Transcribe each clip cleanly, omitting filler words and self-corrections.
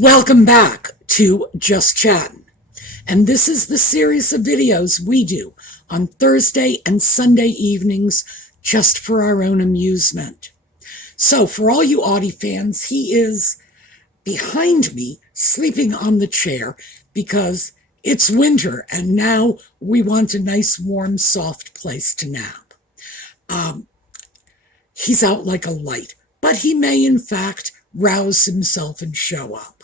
Welcome back to Just Chattin', and this is the series of videos we do on Thursday and Sunday evenings just for our own amusement. So for all you Audie fans, he is behind me sleeping on the chair because it's winter and now we want a nice warm soft place to nap. He's out like a light, but he may in fact rouse himself and show up.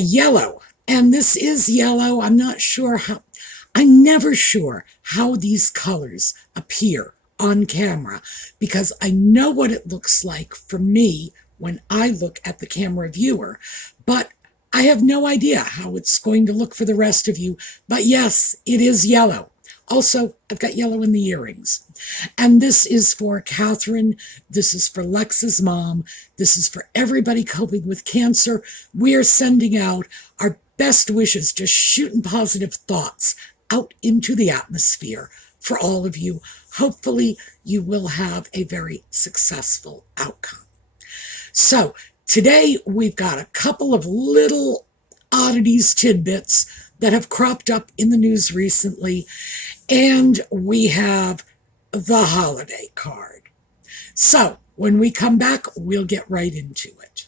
Yellow, and this is yellow. I'm never sure how these colors appear on camera because I know what it looks like for me when I look at the camera viewer, but I have no idea how it's going to look for the rest of you. But yes, it is yellow. Also, I've got yellow in the earrings. And this is for Catherine. This is for Lex's mom. This is for everybody coping with cancer. We are sending out our best wishes, just shooting positive thoughts out into the atmosphere for all of you. Hopefully, you will have a very successful outcome. So, today we've got a couple of little oddities, tidbits that have cropped up in the news recently, and we have the holiday card. So when we come back, we'll get right into it.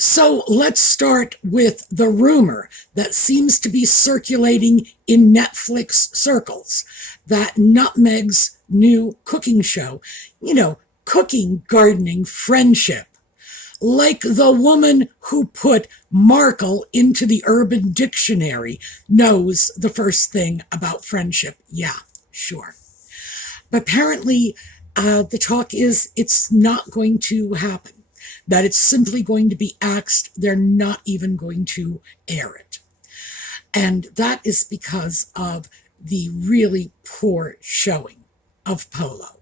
So let's start with the rumor that seems to be circulating in Netflix circles that Nutmeg's new cooking show, cooking, gardening, friendship, like the woman who put Markle into the Urban Dictionary knows the first thing about friendship. Yeah, sure. But apparently the talk is it's not going to happen. That it's simply going to be axed. They're not even going to air it. And that is because of the really poor showing of Polo.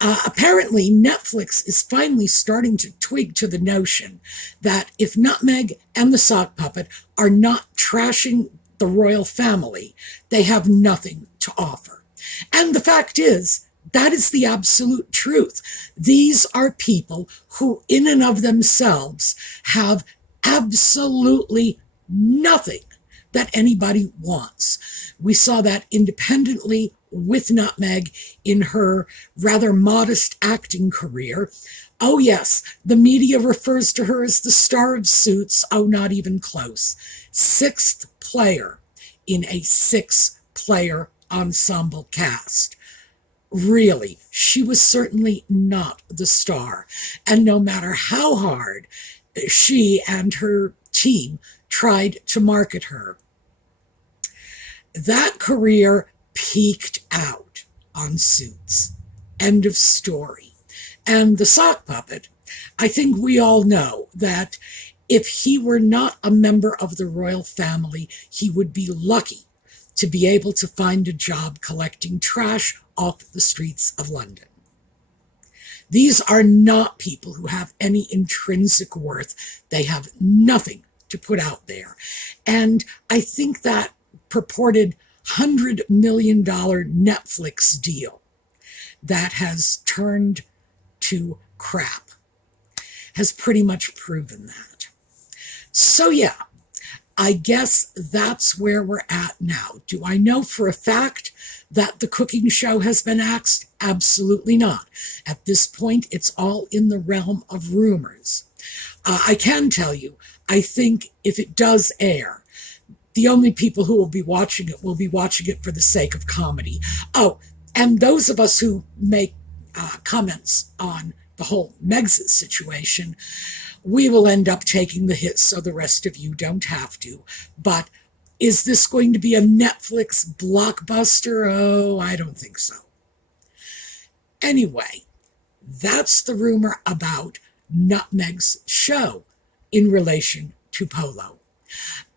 Apparently, Netflix is finally starting to twig to the notion that if Nutmeg and the sock puppet are not trashing the royal family, they have nothing to offer. And the fact is, that is the absolute truth. These are people who, in and of themselves, have absolutely nothing that anybody wants. We saw that independently with Nutmeg in her rather modest acting career. Oh yes, the media refers to her as the star of Suits. Oh, not even close. Sixth player in a six-player ensemble cast. Really, she was certainly not the star. And no matter how hard she and her team tried to market her, that career peaked out on Suits. End of story. And the sock puppet, I think we all know that if he were not a member of the royal family, he would be lucky to be able to find a job collecting trash off the streets of London. These are not people who have any intrinsic worth. They have nothing to put out there. And I think that purported $100 million Netflix deal that has turned to crap has pretty much proven that. So yeah, I guess that's where we're at now. Do I know for a fact that the cooking show has been axed? Absolutely not. At this point, it's all in the realm of rumors. I can tell you, I think if it does air, the only people who will be watching it for the sake of comedy. Oh, and those of us who make comments on the whole Meg's situation, we will end up taking the hit so the rest of you don't have to. But is this going to be a Netflix blockbuster? Oh, I don't think so. Anyway, that's the rumor about Nutmeg's show in relation to Polo.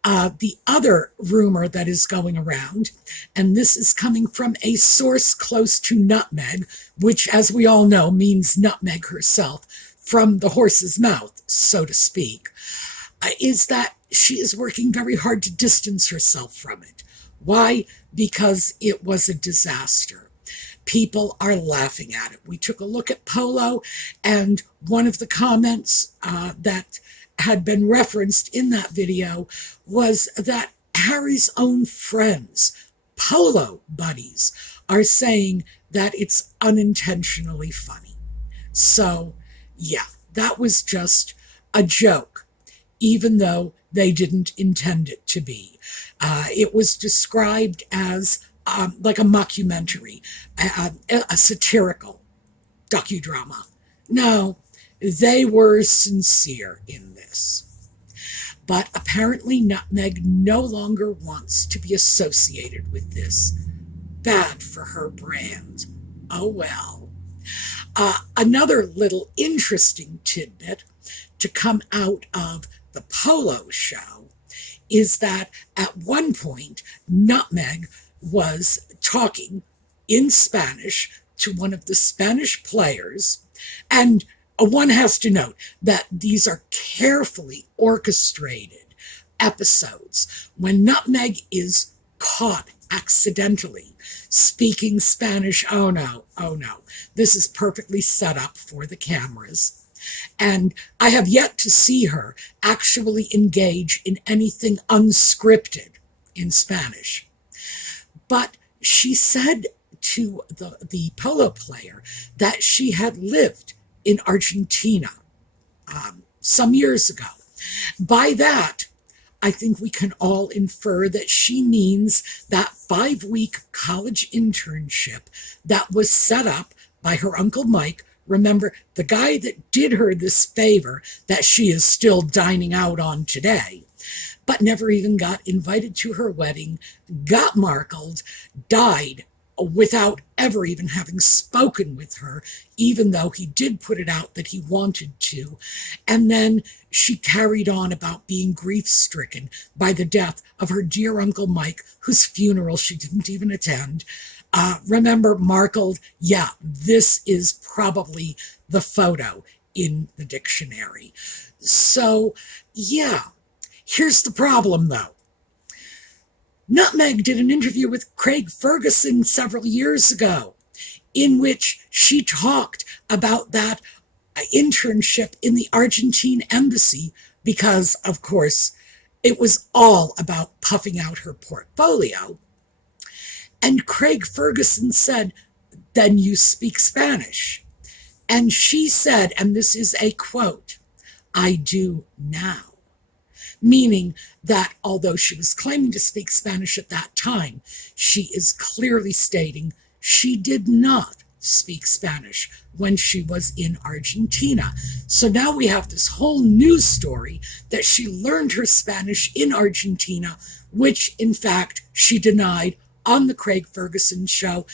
The other rumor that is going around, and this is coming from a source close to Nutmeg, which, as we all know, means Nutmeg herself, from the horse's mouth, so to speak, is that she is working very hard to distance herself from it. Why? Because it was a disaster. People are laughing at it. We took a look at Polo, and one of the comments that had been referenced in that video was that Harry's own friends, Polo buddies, are saying that it's unintentionally funny. So, yeah, that was just a joke, even though they didn't intend it to be. It was described as like a mockumentary, a satirical docudrama. No, they were sincere in this. But apparently Nutmeg no longer wants to be associated with this. Bad for her brand. Oh well. Another little interesting tidbit to come out of the Polo show is that at one point Nutmeg was talking in Spanish to one of the Spanish players, and one has to note that these are carefully orchestrated episodes. When Nutmeg is caught accidentally speaking Spanish, oh no, this is perfectly set up for the cameras. And I have yet to see her actually engage in anything unscripted in Spanish. But she said to the polo player that she had lived in Argentina some years ago. By that, I think we can all infer that she means that 5-week college internship that was set up by her Uncle Mike. Remember, the guy that did her this favor that she is still dining out on today, but never even got invited to her wedding, got markled, died without ever even having spoken with her, even though he did put it out that he wanted to. And then she carried on about being grief-stricken by the death of her dear Uncle Mike, whose funeral she didn't even attend. Remember, markled? Yeah, this is probably the photo in the dictionary. So, yeah, here's the problem, though. Nutmeg did an interview with Craig Ferguson several years ago in which she talked about that internship in the Argentine embassy because, of course, it was all about puffing out her portfolio. And Craig Ferguson said, "Then you speak Spanish." And she said, and this is a quote, "I do now." Meaning that although she was claiming to speak Spanish at that time, she is clearly stating she did not speak Spanish when she was in Argentina. So now we have this whole news story that she learned her Spanish in Argentina, which in fact she denied on the Craig Ferguson show.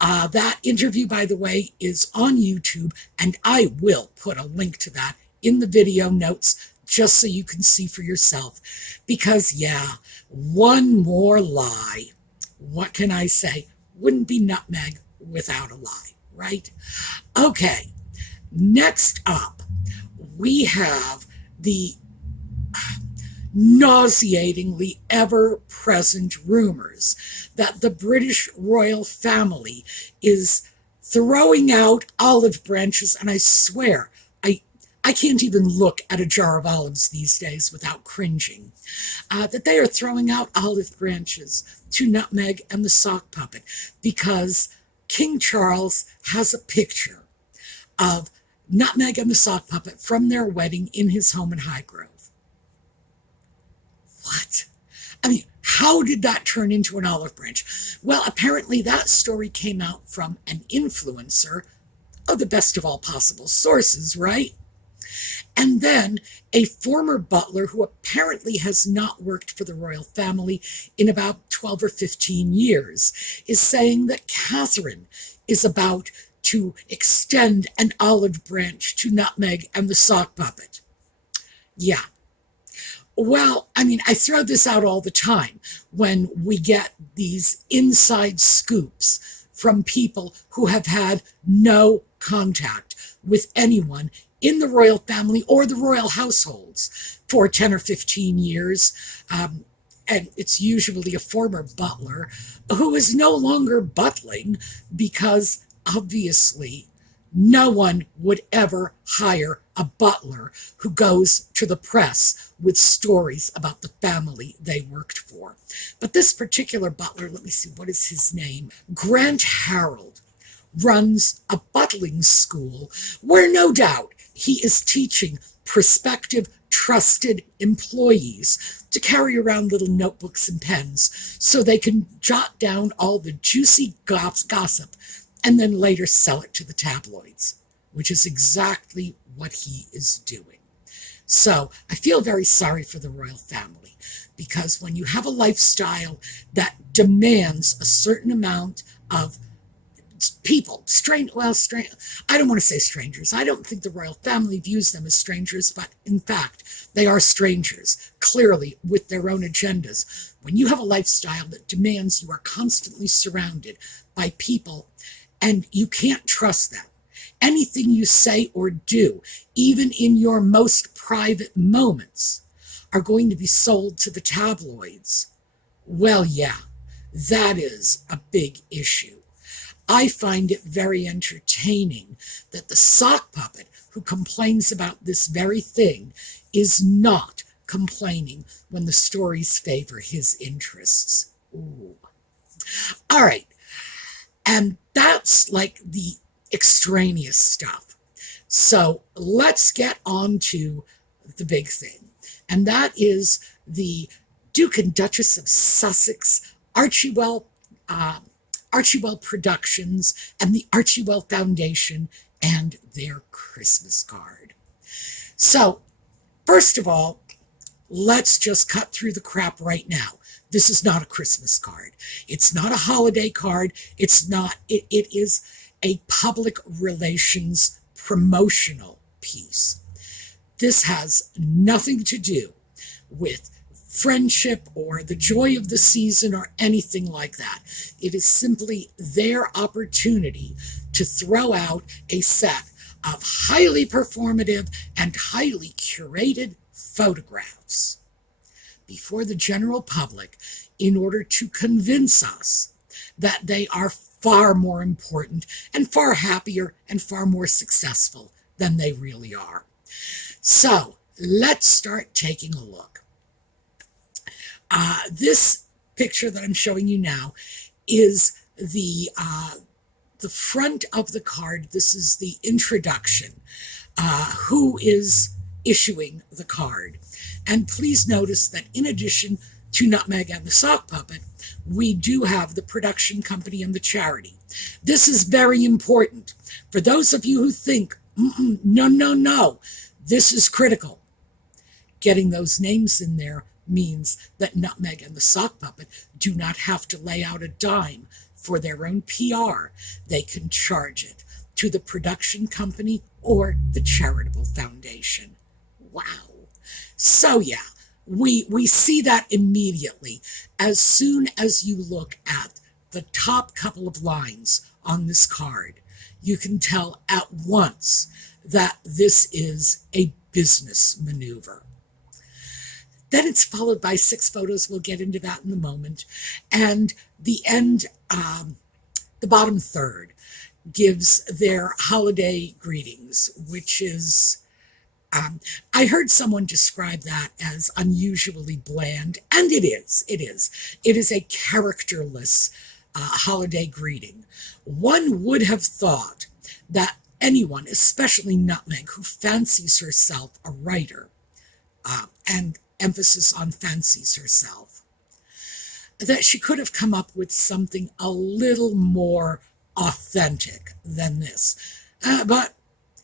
That interview, by the way, is on YouTube, and I will put a link to that in the video notes just so you can see for yourself. Because, yeah, one more lie. What can I say? Wouldn't be Nutmeg without a lie, right? Okay, next up, we have the nauseatingly ever-present rumors that the British royal family is throwing out olive branches, and I swear, I can't even look at a jar of olives these days without cringing, that they are throwing out olive branches to Nutmeg and the sock puppet because King Charles has a picture of Nutmeg and the sock puppet from their wedding in his home in Highgrove. What? I mean, how did that turn into an olive branch? Well, apparently that story came out from an influencer of the best of all possible sources, right? And then a former butler who apparently has not worked for the royal family in about 12 or 15 years is saying that Catherine is about to extend an olive branch to Nutmeg and the sock puppet. Yeah. Well, I mean, I throw this out all the time when we get these inside scoops from people who have had no contact with anyone in the royal family or the royal households for 10 or 15 years. And it's usually a former butler who is no longer butling because obviously no one would ever hire a butler who goes to the press with stories about the family they worked for. But this particular butler, let me see, what is his name? Grant Harold runs a butling school where no doubt he is teaching prospective trusted employees to carry around little notebooks and pens so they can jot down all the juicy gossip and then later sell it to the tabloids, which is exactly what he is doing. So I feel very sorry for the royal family because when you have a lifestyle that demands a certain amount of people, I don't want to say strangers. I don't think the royal family views them as strangers, but in fact, they are strangers, clearly with their own agendas. When you have a lifestyle that demands you are constantly surrounded by people and you can't trust them, anything you say or do, even in your most private moments, are going to be sold to the tabloids. Well, yeah, that is a big issue. I find it very entertaining that the sock puppet who complains about this very thing is not complaining when the stories favor his interests. Ooh. All right. And that's like the extraneous stuff. So let's get on to the big thing. And that is the Duke and Duchess of Sussex, Archewell Productions, and the Archewell Foundation, and their Christmas card. So, first of all, let's just cut through the crap right now. This is not a Christmas card. It's not a holiday card. It is a public relations promotional piece. This has nothing to do with friendship or the joy of the season or anything like that. It is simply their opportunity to throw out a set of highly performative and highly curated photographs before the general public in order to convince us that they are far more important and far happier and far more successful than they really are. So let's start taking a look. This picture that I'm showing you now is the front of the card. This is the introduction. Who is issuing the card? And please notice that in addition to Nutmeg and the sock puppet, we do have the production company and the charity. This is very important. For those of you who think, no, this is critical. Getting those names in there means that Nutmeg and the sock puppet do not have to lay out a dime for their own PR. They can charge it to the production company or the charitable foundation. Wow. So yeah, we see that immediately as soon as you look at the top couple of lines on this card. You can tell at once that this is a business maneuver. Then it's followed by 6 photos. We'll get into that in a moment. And the end, the bottom third, gives their holiday greetings, which is, I heard someone describe that as unusually bland, and it is. It is a characterless holiday greeting. One would have thought that anyone, especially Nutmeg, who fancies herself a writer, and emphasis on fancies herself, that she could have come up with something a little more authentic than this. But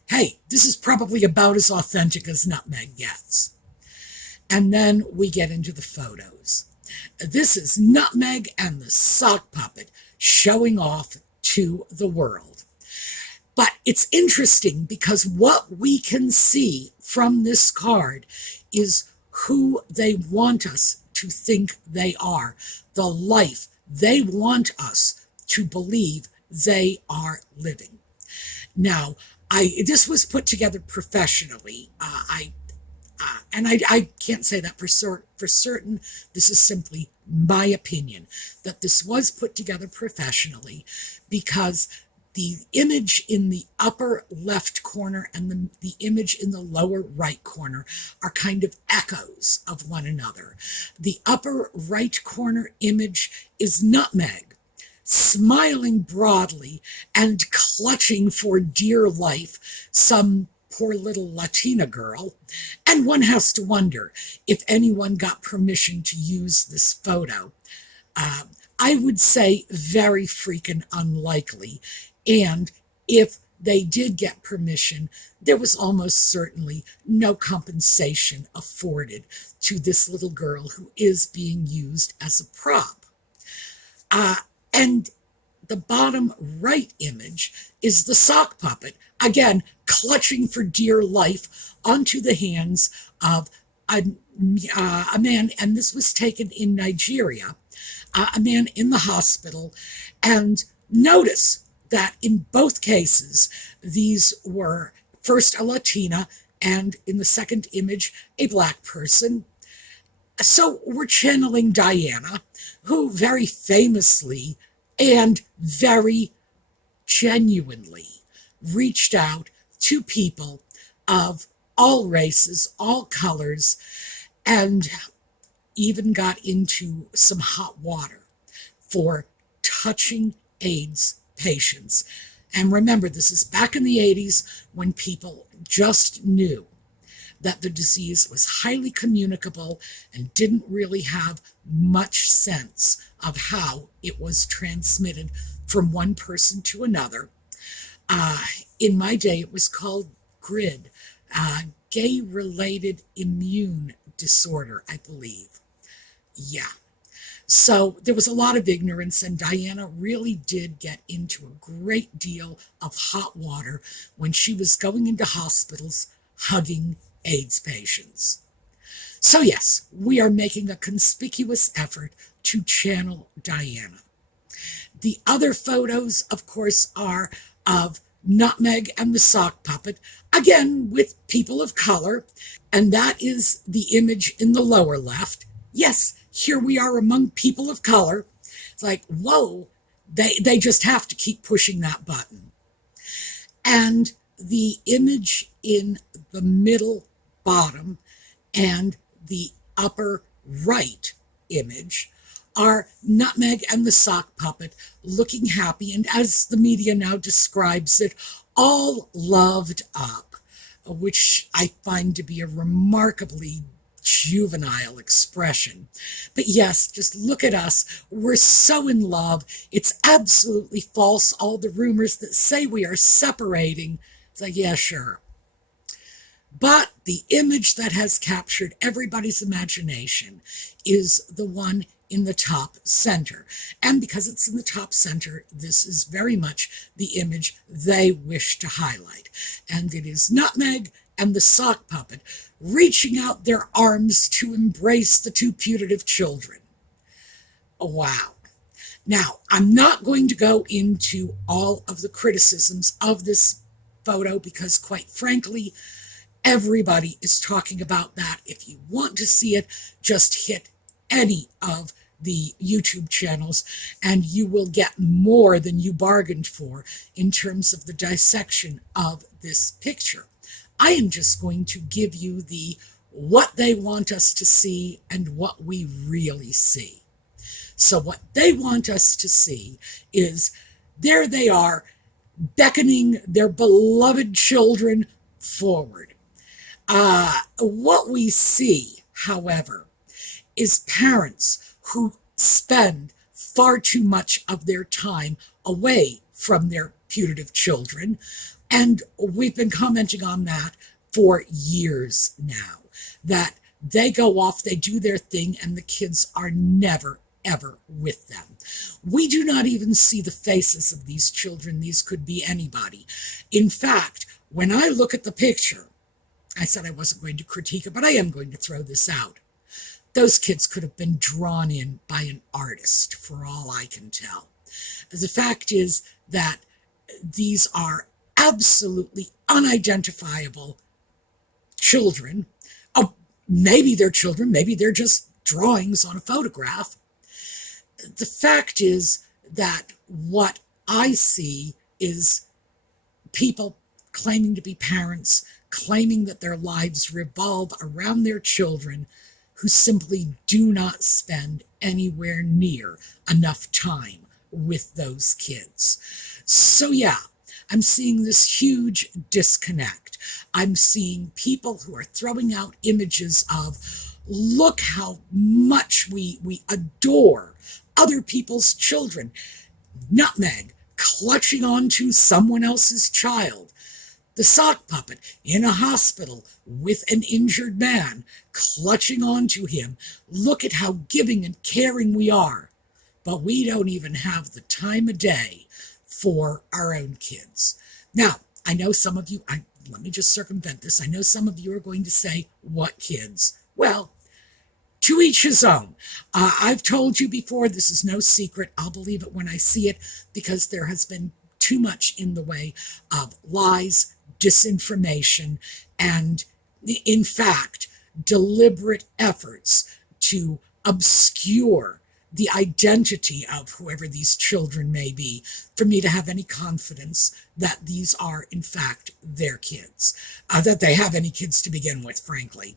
hey, this is probably about as authentic as Nutmeg gets. And then we get into the photos. This is Nutmeg and the sock puppet showing off to the world. But it's interesting because what we can see from this card is who they want us to think they are, the life they want us to believe they are living. Now, this was put together professionally. I can't say that for certain. This is simply my opinion that this was put together professionally, because the image in the upper left corner and the image in the lower right corner are kind of echoes of one another. The upper right corner image is Nutmeg, smiling broadly and clutching for dear life some poor little Latina girl, and one has to wonder if anyone got permission to use this photo. I would say very freaking unlikely, and if they did get permission, there was almost certainly no compensation afforded to this little girl who is being used as a prop. And the bottom right image is the sock puppet, again, clutching for dear life onto the hands of a man, and this was taken in Nigeria, a man in the hospital. And notice that in both cases, these were first a Latina, and in the second image, a black person. So we're channeling Diana, who very famously and very genuinely reached out to people of all races, all colors, and even got into some hot water for touching AIDS patients. And remember, this is back in the 80s when people just knew that the disease was highly communicable and didn't really have much sense of how it was transmitted from one person to another. In my day, it was called GRID, gay-related immune disorder, I believe. Yeah. So there was a lot of ignorance, and Diana really did get into a great deal of hot water when she was going into hospitals hugging AIDS patients. So yes, we are making a conspicuous effort to channel Diana. The other photos, of course, are of Nutmeg and the sock puppet, again with people of color, and that is the image in the lower left. Yes, here we are among people of color. It's like, whoa, they just have to keep pushing that button. And the image in the middle bottom and the upper right image are Nutmeg and the sock puppet looking happy, and as the media now describes it, all loved up, which I find to be a remarkably juvenile expression. But yes, just look at us. We're so in love. It's absolutely false, all the rumors that say we are separating. It's like, yeah, sure. But the image that has captured everybody's imagination is the one in the top center. And because it's in the top center, this is very much the image they wish to highlight. And it is Nutmeg and the sock puppet reaching out their arms to embrace the two putative children. Wow. Now, I'm not going to go into all of the criticisms of this photo because, quite frankly, everybody is talking about that. If you want to see it, just hit any of the YouTube channels and you will get more than you bargained for in terms of the dissection of this picture. I am just going to give you the what they want us to see and what we really see. So what they want us to see is there they are beckoning their beloved children forward. What we see, however, is parents who spend far too much of their time away from their putative children, and we've been commenting on that for years now, that they go off, they do their thing, and the kids are never, ever with them. We do not even see the faces of these children. These could be anybody. In fact, when I look at the picture, I said I wasn't going to critique it, but I am going to throw this out. Those kids could have been drawn in by an artist, for all I can tell. The fact is that these are absolutely unidentifiable children. Oh, maybe they're children, maybe they're just drawings on a photograph. The fact is that what I see is people claiming to be parents, claiming that their lives revolve around their children, who simply do not spend anywhere near enough time with those kids. So, yeah, I'm seeing this huge disconnect. I'm seeing people who are throwing out images of, look how much we adore other people's children. Nutmeg clutching onto someone else's child. The sock puppet in a hospital with an injured man, clutching onto him. Look at how giving and caring we are. But we don't even have the time of day for our own kids. Now, I know some of you, let me just circumvent this. I know some of you are going to say, what kids? Well, to each his own. I've told you before, this is no secret. I'll believe it when I see it, because there has been too much in the way of lies, disinformation, and, in fact, deliberate efforts to obscure the identity of whoever these children may be, for me to have any confidence that these are, in fact, their kids, that they have any kids to begin with, frankly.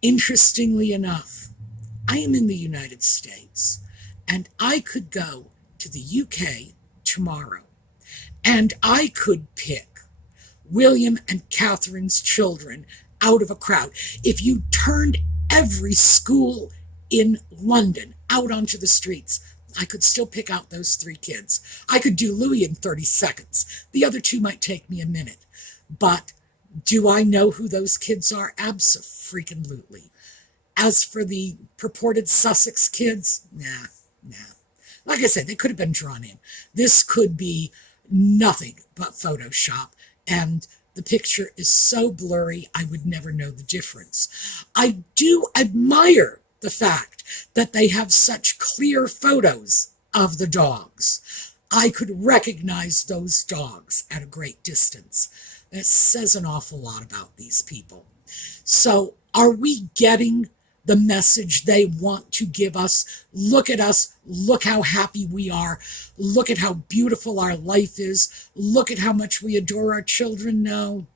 Interestingly enough, I am in the United States, and I could go to the UK tomorrow, and I could pick William and Catherine's children out of a crowd. If you turned every school in London out onto the streets, I could still pick out those three kids. I could do Louis in 30 seconds. The other two might take me a minute. But do I know who those kids are? Abso-freaking-lutely. As for the purported Sussex kids, nah. Like I said, they could have been drawn in. This could be nothing but Photoshop, and the picture is so blurry I would never know the difference. I do admire the fact that they have such clear photos of the dogs. I could recognize those dogs at a great distance. That says an awful lot about these people. So, are we getting the message they want to give us? Look at us. Look how happy we are. Look at how beautiful our life is. Look at how much we adore our children. No.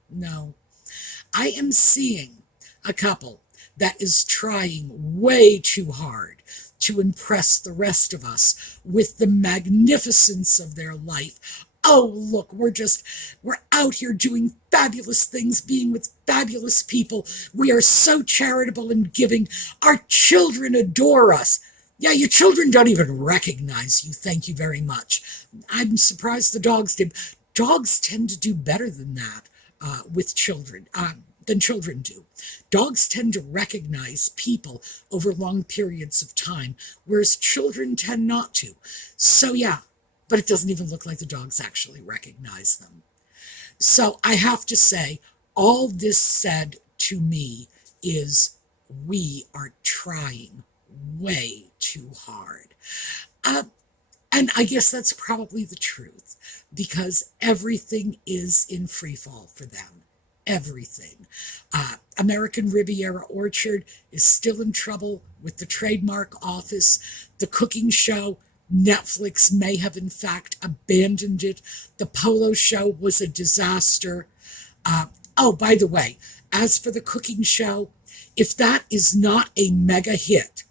I am seeing a couple that is trying way too hard to impress the rest of us with the magnificence of their life. Oh, look, we're out here doing fabulous things, being with fabulous people. We are so charitable and giving. Our children adore us. Yeah, your children don't even recognize you. Thank you very much. I'm surprised the dogs did. Dogs tend to do better than that with children, than children do. Dogs tend to recognize people over long periods of time, whereas children tend not to. So, yeah. But it doesn't even look like the dogs actually recognize them. So I have to say, all this said to me is we are trying way too hard. And I guess that's probably the truth, because everything is in free fall for them. Everything. American Riviera Orchard is still in trouble with the trademark office. The cooking show, Netflix may have, in fact, abandoned it. The Polo show was a disaster. Oh, by the way, as for the cooking show, if that is not a mega hit,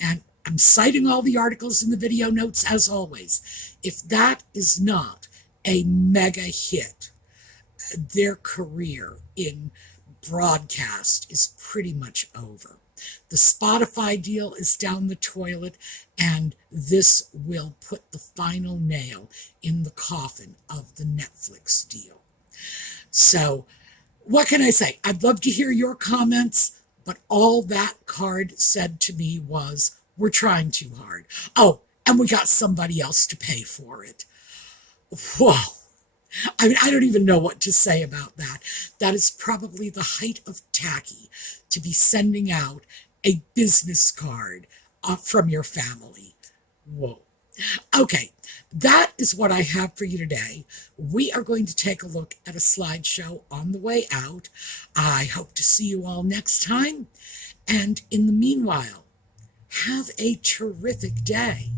and I'm citing all the articles in the video notes as always, if that is not a mega hit, their career in broadcast is pretty much over. The Spotify deal is down the toilet, and this will put the final nail in the coffin of the Netflix deal. So, what can I say? I'd love to hear your comments, but all that card said to me was, we're trying too hard. Oh, and we got somebody else to pay for it. Whoa. I mean, I don't even know what to say about that. That is probably the height of tacky to be sending out a business card from your family. Whoa. Okay, that is what I have for you today. We are going to take a look at a slideshow on the way out. I hope to see you all next time. And in the meanwhile, have a terrific day.